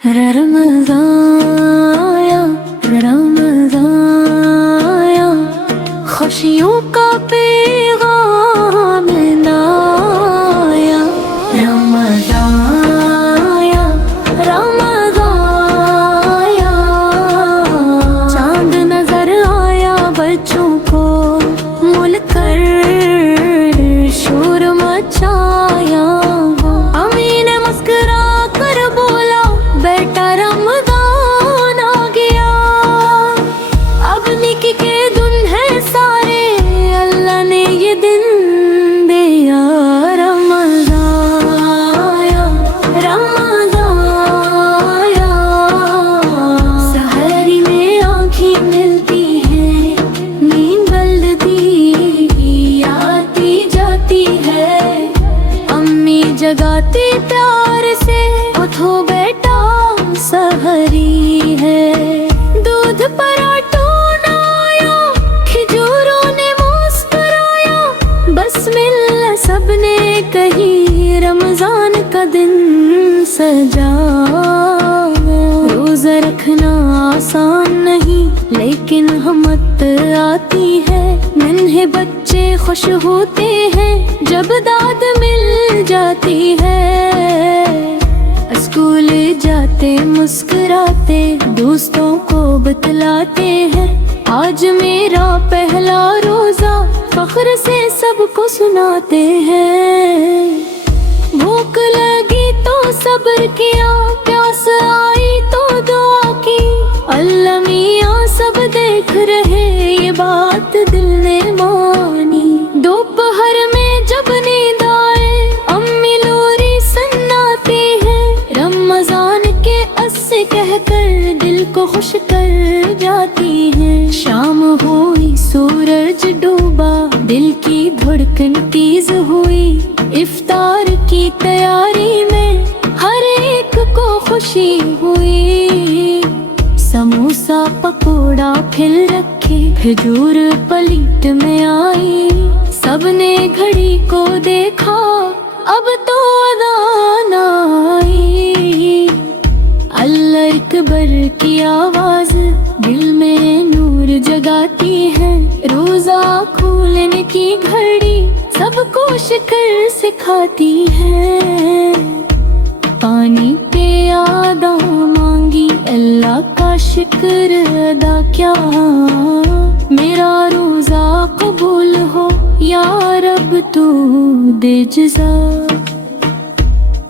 रमज़ान खुशियों का पैगाम लाया। रमज़ान रमज़ान चांद नजर आया बच्चों को मुल कर शोर मचाया। अम्मी ने मुस्कुरा कर बोला बेटा रमज़ान आ गया। अब नेकी के दिन है सारे अल्लाह ने ये दिन दिया। रमज़ान रमज़ान सहरी में आँखें मिलती हैं नींद बलती आती जाती है। अम्मी जगाती प्यार से उठो बेटा सहरी है। दूध पराठों नाया खिजूरों ने मुस्कुराया। बस्मिल्लाह सबने कही रमजान का दिन सजा। रोजा रखना आसान नहीं लेकिन हिम्मत आती है। नन्हे बच्चे खुश होते हैं जब दाद मिल जाती है। स्कूल जाते मुस्कुराते दोस्तों को बतलाते हैं आज मेरा पहला रोजा। फख्र से सबको सुनाते हैं। भूख लगी तो सब्र किया प्यास आई तो दुआ की। अल्लाह मियाँ सब देख रहे ये बात दिल ने मानी। दोपहर में जब नींद आए अम्मी लोरी सुनाती है। रमजान के अस्से कहकर दिल को खुश कर जाती है। शाम हुई सूरज डूबा दिल की धड़कन तेज हुई। इफ्तार की तैयारी में हर एक को खुशी हुई। समोसा पकोड़ा फिर रखे खजूर पलीट में आई। सबने घड़ी को देखा अब तो अज़ान आई। अल्लाह अकबर की आवाज दिल में नूर जगाती है। रोजा खोलने की घड़ी सबको शिकर सिखाती है। पानी पे आदा मांगी अल्लाह का शुक्र अदा क्या। मेरा रोजा कबूल हो या रब तू दे जज़ा।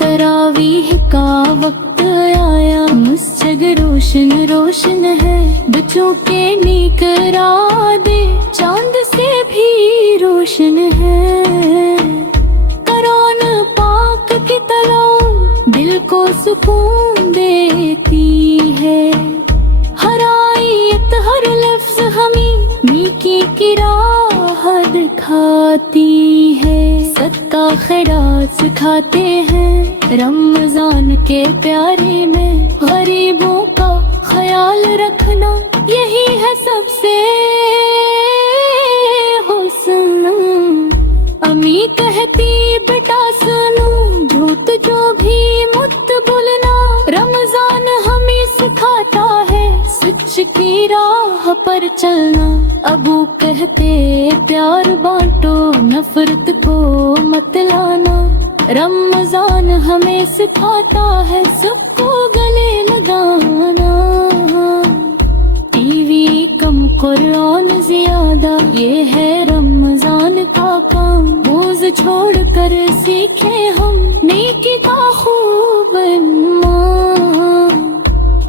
तरावीह का वक्त आया मस्जिद रोशन रोशन है। बच्चों के नेक इरादे चांद से भी रोशन है। कुरान पाक की तलावत दिल को सुकून देती है। हर आयत हर लफ्ज हमें नेकी की राह दिखाती है। सदका खैरात सिखाते हैं रमजान के प्यारे में। गरीबों का ख्याल रखना यही है सबसे हुस्न। अम्मी कहती बेटा सुनो झूठ जो भी मत बोलना। रमजान हमें सिखाता है सच की राह पर चलना। अबू कहते प्यार बांटो नफरत को मत लाना। रमजान हमें सिखाता है सबको गले लगाना। टीवी कम कुरान ज्यादा ये है रमजान का काम। बोझ छोड़ कर सीखे हम नेकी का खूब इल्म।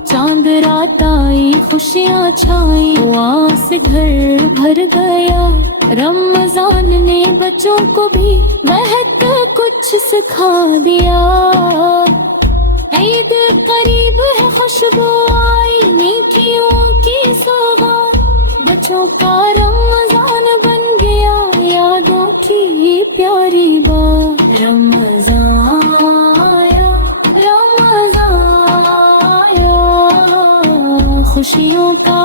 चांद रात आई खुशियाँ छाई आस घर भर गया। रमजान ने बच्चों को भी महक कुछ सिखा दिया। ईद करीब है खुशबू आई नेकियों की सौगात। बच्चों का रमजान बन गया यादों की प्यारी बात। रमजान रमजान खुशियों का